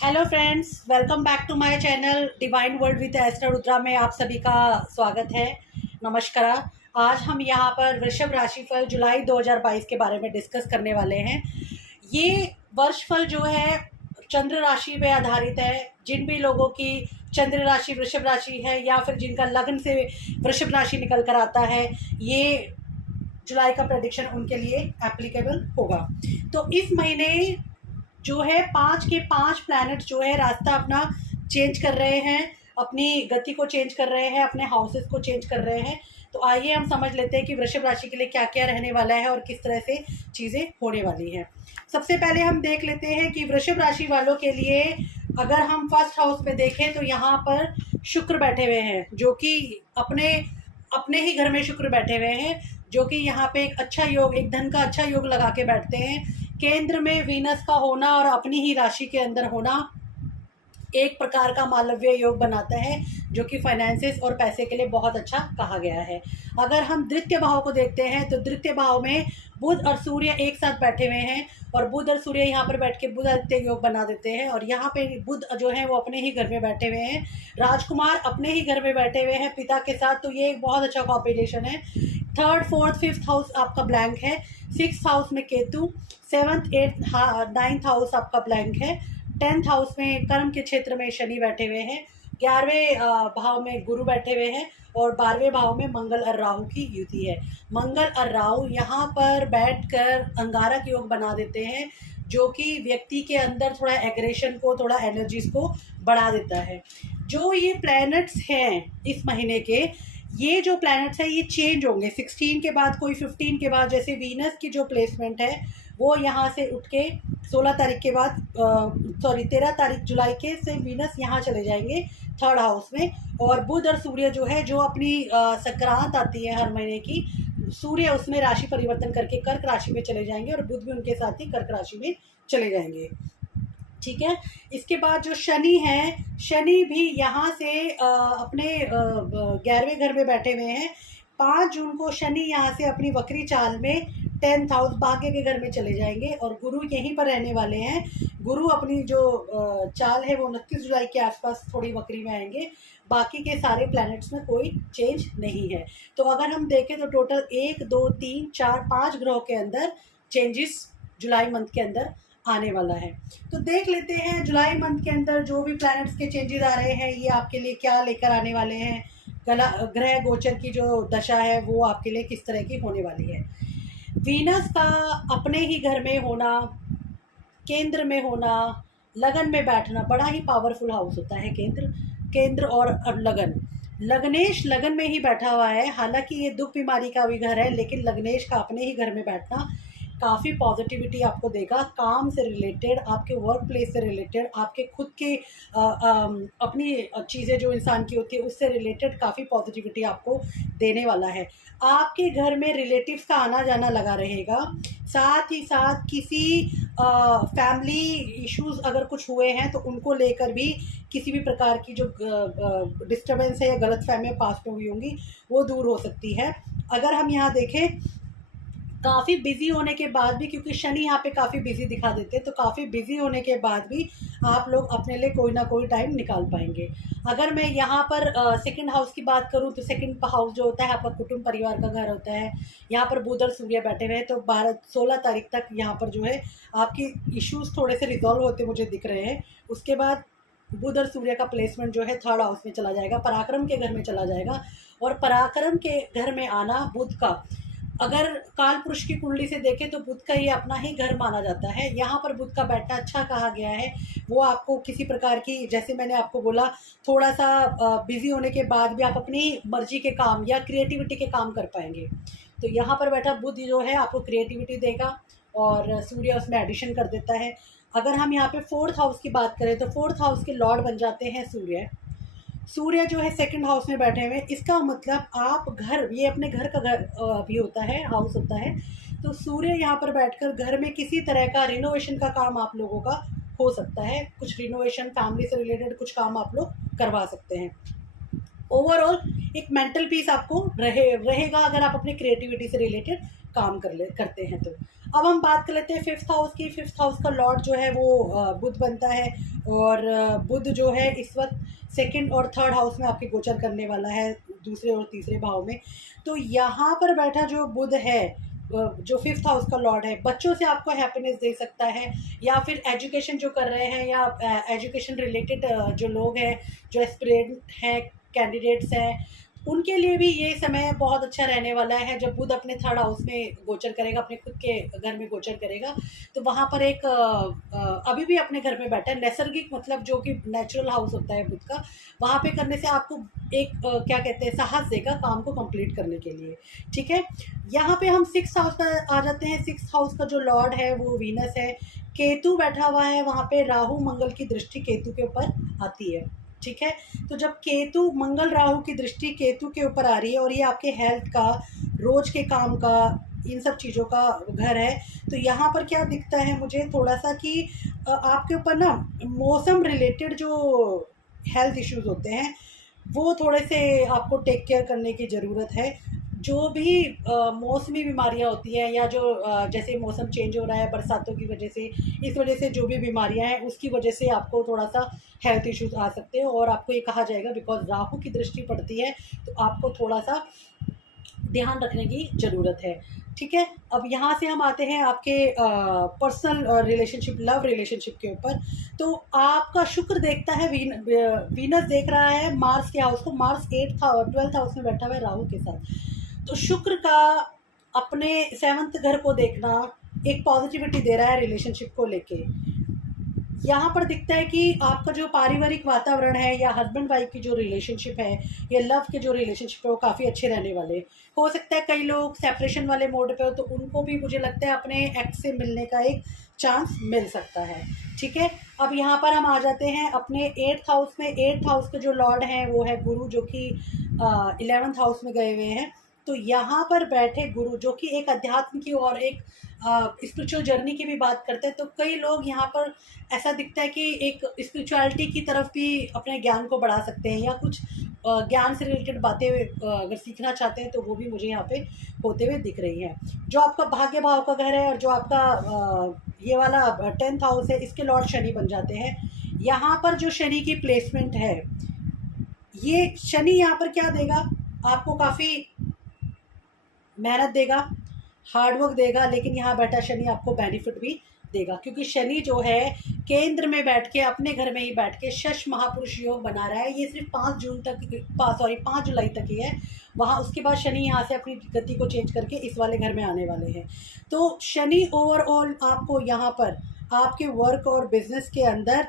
Hello friends, welcome back to my channel divine world with Aster Rudra में आप सभी का स्वागत है। नमस्कार। आज हम यहाँ पर वृषभ राशिफल जुलाई 2022 के बारे में डिस्कस करने वाले हैं। ये वर्षफल जो है चंद्र राशि पे आधारित है। जिन भी लोगों की चंद्र राशि वृषभ राशि है या फिर जिनका लग्न से वृषभ राशि निकल कर आता है, ये जुलाई का प्रेडिक्शन उनके लिए एप्लीकेबल होगा। तो इस महीने जो है 5 के 5 प्लैनेट जो है रास्ता अपना चेंज कर रहे हैं, अपनी गति को चेंज कर रहे हैं, अपने हाउसेस को चेंज कर रहे हैं। तो आइए हम समझ लेते हैं कि वृषभ राशि के लिए क्या क्या रहने वाला है और किस तरह से चीज़ें होने वाली हैं। सबसे पहले हम देख लेते हैं कि वृषभ राशि वालों के लिए अगर हम फर्स्ट हाउस में देखें तो यहाँ पर शुक्र बैठे हुए हैं, जो कि अपने अपने ही घर में शुक्र बैठे हुए हैं, जो कि यहाँ पे एक अच्छा योग, एक धन का अच्छा योग लगा के बैठते हैं। केंद्र में वीनस का होना और अपनी ही राशि के अंदर होना एक प्रकार का मालव्य योग बनाता है, जो कि फाइनेंसेस और पैसे के लिए बहुत अच्छा कहा गया है। अगर हम द्वितीय भाव को देखते हैं तो द्वितीय भाव में बुध और सूर्य एक साथ बैठे हुए हैं और बुध और सूर्य यहाँ पर बैठ के बुध आदित्य योग बना देते हैं। और यहाँ पे बुध जो है वो अपने ही घर में बैठे हुए हैं, राजकुमार अपने ही घर में बैठे हुए हैं पिता के साथ। तो ये एक बहुत अच्छा कॉम्बिनेशन है। थर्ड फोर्थ फिफ्थ हाउस आपका ब्लैंक है, सिक्स हाउस में Ketu, seventh eighth ninth house आपका ब्लैंक है, 10th हाउस में कर्म के क्षेत्र में शनि बैठे हुए हैं, 11वें भाव में गुरु बैठे हुए हैं और 12वें भाव में मंगल और राहु की युति है। मंगल और राहु यहाँ पर बैठकर अंगारक योग बना देते हैं, जो कि व्यक्ति के अंदर थोड़ा एग्रेशन को, थोड़ा एनर्जीज को बढ़ा देता है। जो ये प्लैनेट्स हैं इस महीने के, ये जो प्लैनेट्स हैं ये चेंज होंगे 16 के बाद, कोई 15 के बाद। जैसे वीनस की जो प्लेसमेंट है वो यहाँ से उठ के 16 तारीख के बाद 13 तारीख जुलाई के से वीनस यहाँ चले जाएंगे थर्ड हाउस में। और बुध और सूर्य जो है, जो अपनी संक्रांत आती है हर महीने की, सूर्य उसमें राशि परिवर्तन करके कर्क राशि में चले जाएंगे और बुध भी उनके साथ ही कर्क राशि में चले जाएंगे। ठीक है। इसके बाद जो शनि है, शनि भी यहाँ से अपने 11वें घर में बैठे हुए हैं। 5 जून को शनि यहाँ से अपनी वक्री चाल में 10th हाउस भाग्य के घर में चले जाएंगे और गुरु यहीं पर रहने वाले हैं। गुरु अपनी जो चाल है वो 29 जुलाई के आसपास थोड़ी वक्री में आएंगे। बाकी के सारे प्लैनेट्स में कोई चेंज नहीं है। तो अगर हम देखें तो टोटल 1 2 3 4 5 ग्रहों के अंदर चेंजेस जुलाई मंथ के अंदर आने वाला है। तो देख लेते हैं जुलाई मंथ के अंदर जो भी प्लैनेट्स के चेंजेस आ रहे हैं, ये आपके लिए क्या लेकर आने वाले हैं। ग्रह गोचर की जो दशा है वो आपके लिए किस तरह की होने वाली है। वीनस का अपने ही घर में होना, केंद्र में होना, लगन में बैठना, बड़ा ही पावरफुल हाउस होता है केंद्र और लगन। लग्नेश लगन में ही बैठा हुआ है, हालांकि ये दुख बीमारी का भी घर है, लेकिन लग्नेश का अपने ही घर में बैठना काफ़ी पॉजिटिविटी आपको देगा। काम से रिलेटेड, आपके वर्क प्लेस से रिलेटेड, आपके खुद के अपनी चीज़ें जो इंसान की होती है उससे रिलेटेड काफ़ी पॉजिटिविटी आपको देने वाला है। आपके घर में रिलेटिव्स का आना जाना लगा रहेगा। साथ ही साथ किसी फैमिली इश्यूज़ अगर कुछ हुए हैं तो उनको लेकर भी किसी भी प्रकार की जो डिस्टर्बेंस है या गलतफहमियां पास में हुई होंगी वो दूर हो सकती है। अगर हम यहाँ देखें, काफ़ी बिजी होने के बाद भी, क्योंकि शनि यहाँ पे काफ़ी बिजी दिखा देते हैं, तो काफ़ी बिजी होने के बाद भी आप लोग अपने लिए कोई ना कोई टाइम निकाल पाएंगे। अगर मैं यहाँ पर सेकंड हाउस की बात करूँ तो सेकंड हाउस जो होता है आपका कुटुंब परिवार का घर होता है। यहाँ पर बुध और सूर्य बैठे हुए हैं, तो 16 तारीख तक यहाँ पर जो है आपकी इश्यूज़ थोड़े से रिजॉल्व होते मुझे दिख रहे हैं। उसके बाद बुध और सूर्य का प्लेसमेंट जो है थर्ड हाउस में चला जाएगा, पराक्रम के घर में चला जाएगा। और पराक्रम के घर में आना बुध का, अगर काल पुरुष की कुंडली से देखें तो बुध का ये अपना ही घर माना जाता है। यहाँ पर बुध का बैठना अच्छा कहा गया है। वो आपको किसी प्रकार की, जैसे मैंने आपको बोला, थोड़ा सा बिजी होने के बाद भी आप अपनी मर्जी के काम या क्रिएटिविटी के काम कर पाएंगे। तो यहाँ पर बैठा बुध जो है आपको क्रिएटिविटी देगा और सूर्य उसमें एडिशन कर देता है। अगर हम यहाँ पे फोर्थ हाउस की बात करें तो फोर्थ हाउस के लॉर्ड बन जाते हैं सूर्य जो है सेकंड हाउस में बैठे हुए। इसका मतलब आप घर, ये अपने घर का घर भी होता है, हाउस होता है। तो सूर्य यहाँ पर बैठकर घर में किसी तरह का रिनोवेशन का काम आप लोगों का हो सकता है। कुछ रिनोवेशन, फैमिली से रिलेटेड कुछ काम आप लोग करवा सकते हैं। ओवरऑल एक मेंटल पीस आपको रहेगा अगर आप अपनी क्रिएटिविटी से रिलेटेड काम करते हैं। तो अब हम बात कर लेते हैं फिफ्थ हाउस की। फिफ्थ हाउस का लॉर्ड जो है वो बुध बनता है, और बुध जो है इस वक्त सेकंड और थर्ड हाउस में आपके गोचर करने वाला है, दूसरे और तीसरे भाव में। तो यहाँ पर बैठा जो बुध है, जो फिफ्थ हाउस का लॉर्ड है, बच्चों से आपको हैप्पीनेस दे सकता है, या फिर एजुकेशन जो कर रहे हैं या एजुकेशन रिलेटेड जो लोग हैं, जो एस्पिरेंट हैं, कैंडिडेट्स हैं, उनके लिए भी ये समय बहुत अच्छा रहने वाला है। जब बुध अपने थर्ड हाउस में गोचर करेगा, अपने खुद के घर में गोचर करेगा, तो वहाँ पर एक अभी भी अपने घर में बैठा है, नैसर्गिक मतलब जो कि नेचुरल हाउस होता है बुध का, वहाँ पे करने से आपको एक क्या कहते हैं, साहस देगा काम को कंप्लीट करने के लिए। ठीक है, यहाँ पे हम सिक्स हाउस पर आ जाते हैं। सिक्स हाउस का जो लॉर्ड है वो वीनस है, केतु बैठा हुआ है वहाँ पे, राहु मंगल की दृष्टि केतु के ऊपर आती है। ठीक है, तो जब केतु, मंगल राहु की दृष्टि केतु के ऊपर आ रही है, और ये आपके हेल्थ का, रोज के काम का, इन सब चीज़ों का घर है, तो यहाँ पर क्या दिखता है मुझे थोड़ा सा कि आपके ऊपर ना मौसम रिलेटेड जो हेल्थ इश्यूज होते हैं वो थोड़े से आपको टेक केयर करने की ज़रूरत है। जो भी मौसमी बीमारियां होती हैं, या जो जैसे मौसम चेंज हो रहा है बरसातों की वजह से, इस वजह से जो भी बीमारियां हैं उसकी वजह से आपको थोड़ा सा हेल्थ इश्यूज आ सकते हैं, और आपको ये कहा जाएगा बिकॉज राहु की दृष्टि पड़ती है तो आपको थोड़ा सा ध्यान रखने की ज़रूरत है। ठीक है, अब यहाँ से हम आते हैं आपके पर्सनल रिलेशनशिप, लव रिलेशनशिप के ऊपर। तो आपका शुक्र देखता है, वीनस देख रहा है मार्स के हाउस को। मार्स 12th हाउस में बैठा हुआ है राहु के साथ। तो शुक्र का अपने 7th घर को देखना एक पॉजिटिविटी दे रहा है रिलेशनशिप को लेके। यहाँ पर दिखता है कि आपका जो पारिवारिक वातावरण है, या हस्बैंड वाइफ की जो रिलेशनशिप है, या लव के जो रिलेशनशिप है, वो काफ़ी अच्छे रहने वाले। हो सकता है कई लोग सेपरेशन वाले मोड पे हो, तो उनको भी मुझे लगता है अपने एक्स से मिलने का एक चांस मिल सकता है। ठीक है, अब यहाँ पर हम आ जाते हैं अपने 8th हाउस में। 8th हाउस के जो लॉर्ड हैं वो है गुरु, जो कि 11th हाउस में गए हुए हैं। तो यहाँ पर बैठे गुरु, जो कि एक अध्यात्म की और एक स्पिरिचुअल जर्नी की भी बात करते हैं, तो कई लोग यहाँ पर ऐसा दिखता है कि एक स्पिरिचुअलिटी की तरफ भी अपने ज्ञान को बढ़ा सकते हैं, या कुछ ज्ञान से रिलेटेड बातें अगर सीखना चाहते हैं तो वो भी मुझे यहाँ पे होते हुए दिख रही हैं। जो आपका भाग्य भाव का घर है, और जो आपका ये वाला 10th हाउस है, इसके लॉर्ड शनि बन जाते हैं। यहाँ पर जो शनि की प्लेसमेंट है, ये शनि यहाँ पर क्या देगा आपको, काफ़ी मेहनत देगा, हार्डवर्क देगा, लेकिन यहाँ बैठा शनि आपको बेनिफिट भी देगा, क्योंकि शनि जो है केंद्र में बैठ के, अपने घर में ही बैठ के शश महापुरुष योग बना रहा है। ये सिर्फ 5 जुलाई तक ही है, वहाँ उसके बाद शनि यहाँ से अपनी गति को चेंज करके इस वाले घर में आने वाले हैं। तो शनि ओवरऑल आपको यहाँ पर आपके वर्क और बिजनेस के अंदर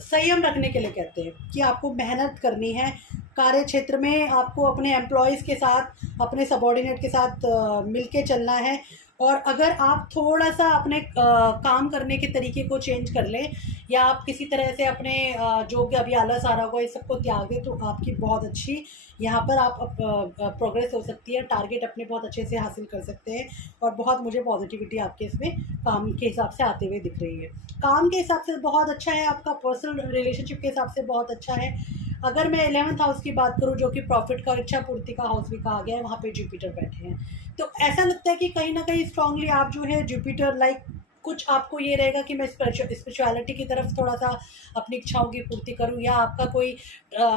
संयम रखने के लिए कहते हैं कि आपको मेहनत करनी है। कार्य क्षेत्र में आपको अपने एम्प्लॉयज़ के साथ, अपने सबॉर्डिनेट के साथ मिलके चलना है, और अगर आप थोड़ा सा अपने काम करने के तरीके को चेंज कर लें, या आप किसी तरह से अपने जो कि अभी आलस आ रहा होगा इस सबको त्याग दें, तो आपकी बहुत अच्छी यहाँ पर आप प्रोग्रेस हो सकती है, टारगेट अपने बहुत अच्छे से हासिल कर सकते हैं, और बहुत मुझे पॉजिटिविटी आपके इसमें काम के हिसाब से आते हुए दिख रही है। काम के हिसाब से बहुत अच्छा है, आपका पर्सनल रिलेशनशिप के हिसाब से बहुत अच्छा है। अगर मैं 11th हाउस की बात करूं, जो कि प्रॉफिट का, इच्छा पूर्ति का हाउस भी कहा गया है, वहाँ पे जुपिटर बैठे हैं, तो ऐसा लगता है कि कहीं ना कहीं स्ट्रांगली आप जो है जुपिटर लाइक, कुछ आपको ये रहेगा कि मैं स्पिरिचुअलिटी की तरफ थोड़ा सा अपनी इच्छाओं की पूर्ति करूं, या आपका कोई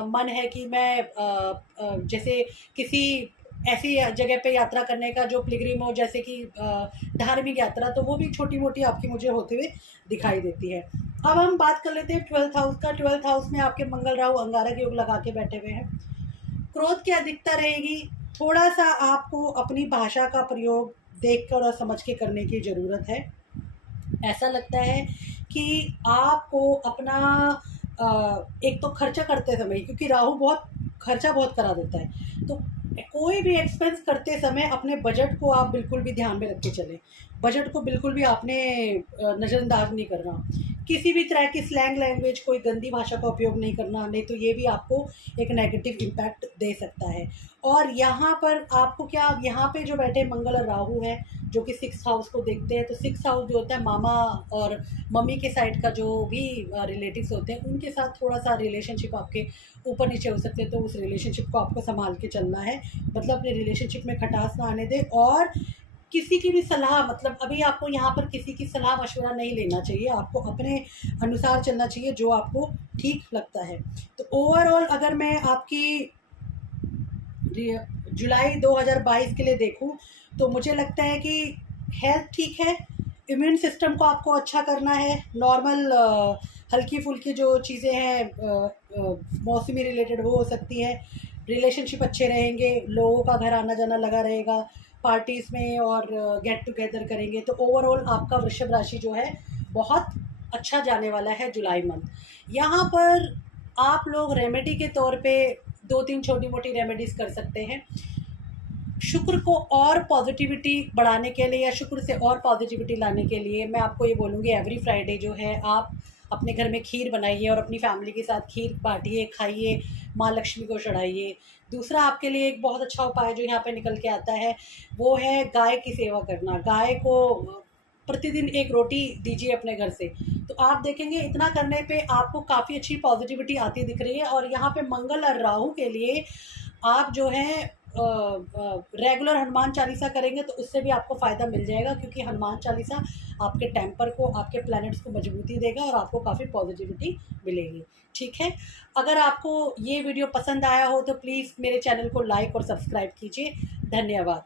मन है कि मैं जैसे किसी ऐसी जगह पे यात्रा करने का जो पिलग्रिम हो, जैसे कि धार्मिक यात्रा, तो वो भी छोटी मोटी आपकी मुझे होते हुए दिखाई देती है। अब हम बात कर लेते हैं 12th हाउस का। 12th हाउस में आपके मंगल राहु अंगारक योग लगा के बैठे हुए हैं। क्रोध की अधिकता रहेगी, थोड़ा सा आपको अपनी भाषा का प्रयोग देख कर और समझ के करने की ज़रूरत है। ऐसा लगता है कि आपको अपना एक तो खर्चा करते समय, क्योंकि राहु खर्चा बहुत करा देता है, तो कोई भी एक्सपेंस करते समय अपने बजट को आप बिल्कुल भी ध्यान में रख के चलें। बजट को बिल्कुल भी आपने नज़रअंदाज नहीं करना। किसी भी तरह की स्लैंग लैंग्वेज, कोई गंदी भाषा का उपयोग नहीं करना, नहीं तो ये भी आपको एक नेगेटिव इम्पैक्ट दे सकता है। और यहाँ पर आपको क्या, यहाँ पे जो बैठे मंगल और राहु है जो कि 6th हाउस को देखते हैं, तो 6th हाउस जो होता है मामा और मम्मी के साइड का जो भी रिलेटिव्स होते हैं उनके साथ थोड़ा सा रिलेशनशिप आपके ऊपर नीचे हो सकते हैं। तो उस रिलेशनशिप को आपको संभाल के चलना है, मतलब अपने रिलेशनशिप में खटास ना आने दें। और किसी की भी सलाह, मतलब अभी आपको यहाँ पर किसी की सलाह मशवरा नहीं लेना चाहिए, आपको अपने अनुसार चलना चाहिए जो आपको ठीक लगता है। तो ओवरऑल अगर मैं आपकी जुलाई 2022 के लिए देखूं तो मुझे लगता है कि हेल्थ ठीक है, इम्यून सिस्टम को आपको अच्छा करना है, नॉर्मल हल्की फुल्की जो चीज़ें हैं मौसमी रिलेटेड वो हो सकती है, रिलेशनशिप अच्छे रहेंगे, लोगों का घर आना जाना लगा रहेगा, पार्टीज़ में और गेट टुगेदर करेंगे। तो ओवरऑल आपका वृषभ राशि जो है बहुत अच्छा जाने वाला है जुलाई मंथ। यहाँ पर आप लोग रेमेडी के तौर पे 2-3 छोटी मोटी रेमेडीज़ कर सकते हैं। शुक्र को और पॉजिटिविटी बढ़ाने के लिए या शुक्र से और पॉजिटिविटी लाने के लिए मैं आपको ये बोलूँगी, एवरी फ्राइडे जो है आप अपने घर में खीर बनाइए और अपनी फैमिली के साथ खीर बांटिए, खाइए, माँ लक्ष्मी को चढ़ाइए। दूसरा आपके लिए एक बहुत अच्छा उपाय जो यहाँ पे निकल के आता है वो है गाय की सेवा करना। गाय को प्रतिदिन एक रोटी दीजिए अपने घर से, तो आप देखेंगे इतना करने पे आपको काफ़ी अच्छी पॉजिटिविटी आती दिख रही है। और यहाँ पे मंगल और राहु के लिए आप जो है रेगुलर हनुमान चालीसा करेंगे तो उससे भी आपको फ़ायदा मिल जाएगा, क्योंकि हनुमान चालीसा आपके टेम्पर को, आपके प्लैनेट्स को मजबूती देगा और आपको काफ़ी पॉजिटिविटी मिलेगी। ठीक है, अगर आपको ये वीडियो पसंद आया हो तो प्लीज़ मेरे चैनल को लाइक और सब्सक्राइब कीजिए। धन्यवाद।